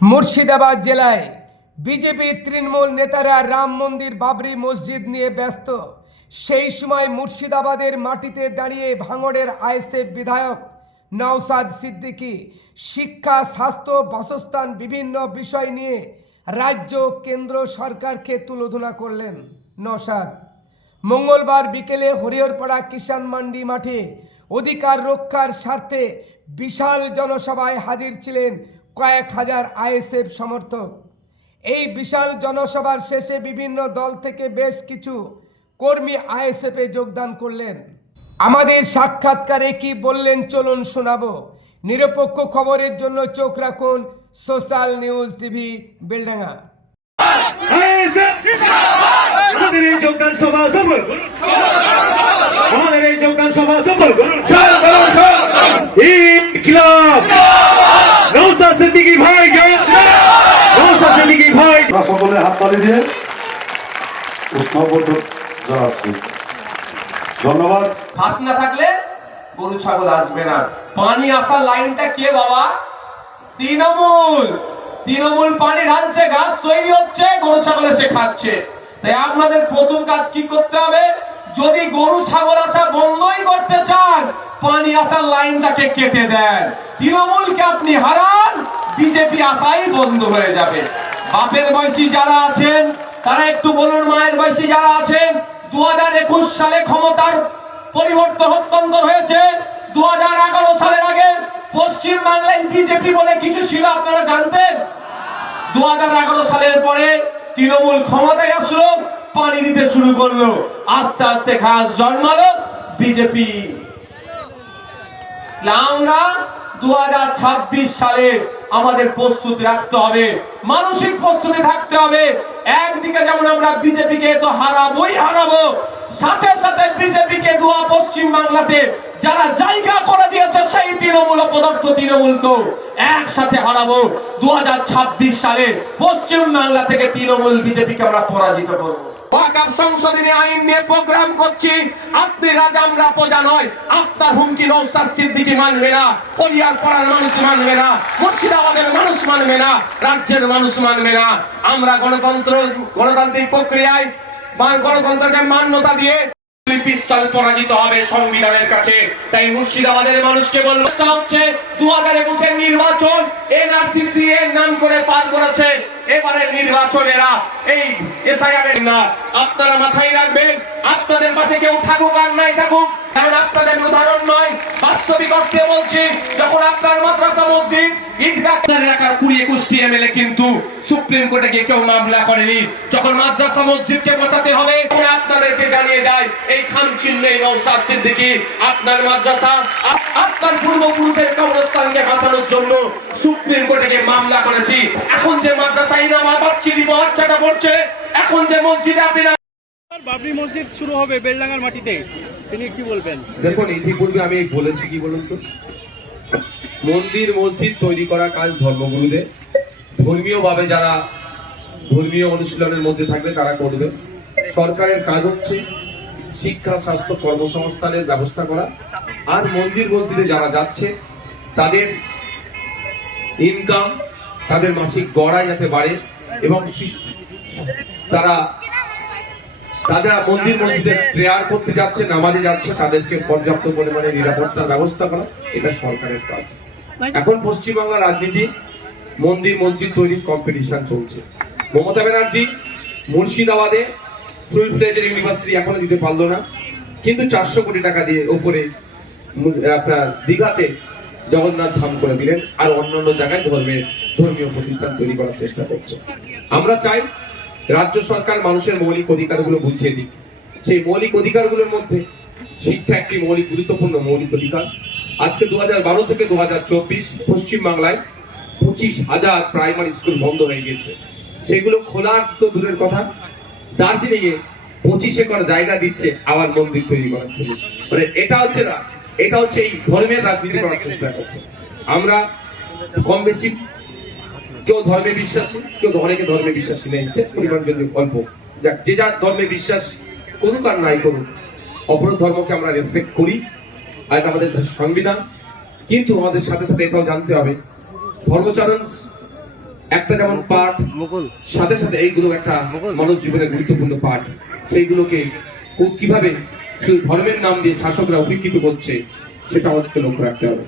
মুর্শিদাবাদ জেলায় বিজেপি তৃণমূল নেতারা রাম মন্দির, বাবরি মসজিদ নিয়ে ব্যস্ত। সেই সময় মুর্শিদাবাদের মাটিতে দাঁড়িয়ে ভাঙড়ের আইএসএফ বিধায়ক নওসাদ সিদ্দিকী শিক্ষা, স্বাস্থ্য, বাসস্থান বিভিন্ন বিষয় নিয়ে রাজ্য কেন্দ্র সরকারকে তুলোধনা করলেন নওসাদ মঙ্গলবার বিকেলে হরিহরপাড়া কিষাণ মান্ডি মাঠে অধিকার রক্ষার স্বার্থে বিশাল জনসভায় হাজির ছিলেন কয়েক হাজার আইএসএফ সমর্থক। এই বিশাল জনসভার শেষে বিভিন্ন দল থেকে বেশ কিছু কর্মী আইএসএফে যোগদান করলেন। আমাদের সাক্ষাৎকারে কি বললেন চলুন শোনাবো। নিরপেক্ষ খবরের জন্য চোখ রাখুন সোশ্যাল নিউজ টিভি বেলডাঙ্গা। আমাদের এই যোগদান সভা সফল আমাদের এই যোগদান সভা সফল ইনকিলাব নৌসা সিদ্দিকী ভাই নৌসা সিদ্দিকী ভাই আমরা সকলে হাততালি দিয়ে ধন্যবাদ। ফাঁস না থাকলে গরু, ছাগল আসবে না। পানি আসার লাইনটা কে বাবা? তৃণমূল। তৃণমূল পানি ঢালছে, গাছ তৈরি হচ্ছে, গরু খাচ্ছে। তাই আপনাদের প্রথম কাজ কি করতে হবে? যদি গরু, ছাগল আসা বন্ধই করতে চান, পানি আসার লাইনটাকে কেটে দেন। তৃণমূলকে আপনি হারান, বিজেপি আসাই বন্ধ হয়ে যাবে। বাপের বয়সী যারা আছেন, তারা একটু বলুন মায়ের বয়সী যারা আছেন দু সালে ক্ষমতার পরিবর্তন হস্তান্তর হয়েছে। দু সালের আগে পশ্চিম বাংলায় বিজেপি বলে কিছু ছিল, আপনারা জানতেন? দু হাজার এগারো সালের পরে তৃণমূল ক্ষমতায় আসলো, পানি দিতে শুরু করল। আস্তে আস্তে ঘাস জন্মালো বিজেপি আমরা দু হাজার ছাব্বিশ সালে আমাদের প্রস্তুতি রাখতে হবে। মানসিক প্রস্তুতি থাকতে হবে। একদিকে যেমন আমরা বিজেপিকে তো হারাবোই হারাবো, সাথে সাথে বিজেপিকে দুয়া পশ্চিম বাংলাতে যারা জায়গা করে দিয়েছে সেই তৃণমূল পদার্থ তৃণমূলকেও একসাথে হারাবো। দু সালে পশ্চিম বাংলা থেকে তৃণমূল বিজেপিকে আমরা পরাজিত করব। হুমকি মানবে না মানুষ মানবে না, মুর্শিদাবাদের মানুষ মানবে না, রাজ্যের মানুষ আমরা গণতন্ত্র, গণতান্ত্রিক প্রক্রিয়ায় গণতন্ত্রকে মান্যতা দিয়ে পিস্তল পরাজিত হবে সংবিধানের কাছে। তাই মুর্শিদাবাদের মানুষকে বলল তা হচ্ছে দু হাজার একুশের নির্বাচন। এনআরসিসি এর নাম করে পার করেছে। এবারে নির্বাচনেরা এই এসআইআর না। আপনারা মাথায় রাখবেন, আপনাদের পাশে কেউ থাকুক আর নাই থাকুক, কারণ আপনাদের উদাহরণ নয়। বাস্তবিক অর্থে বলছি, যখন আপনার মাদ্রাসা মসজিদ কুড়ি একুশটি এমএলএ কিন্তু সুপ্রিম কোর্টে গিয়ে কেউ মামলা করেনি। যখন মাদ্রাসা মসজিদকে বাঁচাতে হবে আপনাদেরকে জানিয়ে যায় এই খান চিহ্ন এই নৌসাদ সিদ্দিকী আপনার মাদ্রাসা আপনার পূর্বপুরুষের কবরস্থানকে বাঁচানোর জন্য সুপ্রিম কোর্টে গিয়ে মামলা করেছি। এখন যে মাদ্রাসা ইনামা বাচ্চি বাচ্চাটা পড়ছে এখন যে মসজিদে আপনি বাবরি মসজিদ শুরু হবে বেলডাঙ্গার মাটিতে। তিনি কি বলবেন? দেখুন ইতিপূর্বে আমি বলেছি কি বলুন তো? মন্দির, মসজিদ তৈরি করা কাজ ধর্মগুরুদের। ধর্মীয় ভাবে যারা ধর্মীয় অনুশীলনের মধ্যে থাকবে, তারা করবে। সরকারের কাজ হচ্ছে শিক্ষা, স্বাস্থ্য কর্মসংস্থানের ব্যবস্থা করা। আর মন্দির, মসজিদে যারা যাচ্ছে, তাদের ইনকাম তাদের মাসিক গড়াই যাতে বাড়ে এবং তারা তারা মন্দির, মসজিদে প্রেয়ার করতে যাচ্ছে, নামাজে যাচ্ছে, তাদেরকে পর্যাপ্ত পরিমাণে নিরাপত্তার ব্যবস্থা করা। এটা সরকারের কাজ। এখন পশ্চিমবাংলার রাজনীতি, মন্দির মসজিদ তৈরির কম্পিটিশন চলছে। মমতা ব্যানার্জি মুর্শিদাবাদে ফুল ফ্লেজের ইউনিভার্সিটি এখনও দিতে পারল না। কিন্তু চারশো কোটি টাকা দিয়ে উপরে মু- আপনার দীঘাতে জগন্নাথ ধাম করে দিলেন আর অন্যান্য জায়গায় ধর্মের ধর্মীয় প্রতিষ্ঠান তৈরি করার চেষ্টা করছে। আমরা চাই রাজ্য সরকার মানুষের মৌলিক অধিকারগুলো বুঝিয়ে দিক। সেই মৌলিক অধিকারগুলোর মধ্যে শিক্ষা একটি মৌলিক, গুরুত্বপূর্ণ মৌলিক অধিকার। আজকে দু বারো থেকে দু হাজার চব্বিশ পশ্চিমবাংলায় পঁচিশ হাজার প্রাইমারি স্কুল বন্ধ হয়ে গিয়েছে। সেগুলো খোলার তো দূরের কথা। দার্জিলিং এ পঁচিশ একর জায়গা দিচ্ছে আবার মন্দির তৈরি করার জন্য। মানে এটা হচ্ছে না, এটা হচ্ছে এই ধর্মের রাজনীতি করার চেষ্টা করছে। আমরা কম বেশি কেউ ধর্মে বিশ্বাসী, কেউ অনেকে ধর্মে বিশ্বাসী নেই। সে পরিমাণ যদি অল্প যাক, যে যার ধর্মে বিশ্বাস করুক আর নাই করুক, অপর ধর্মকে আমরা রেসপেক্ট করি। আর এটা আমাদের সংবিধান কিন্তু আমাদের সাথে সাথে এটাও জানতে হবে। ধর্মচারণ একটা যেমন পাঠ সাথে সাথে এইগুলো একটা মানব জীবনের গুরুত্বপূর্ণ পাঠ। সেইগুলোকে কীভাবে শুধু ধর্মের নাম দিয়ে শাসকরা উপেক্ষিত করছে সেটা আমাদেরকে লক্ষ্য রাখতে হবে।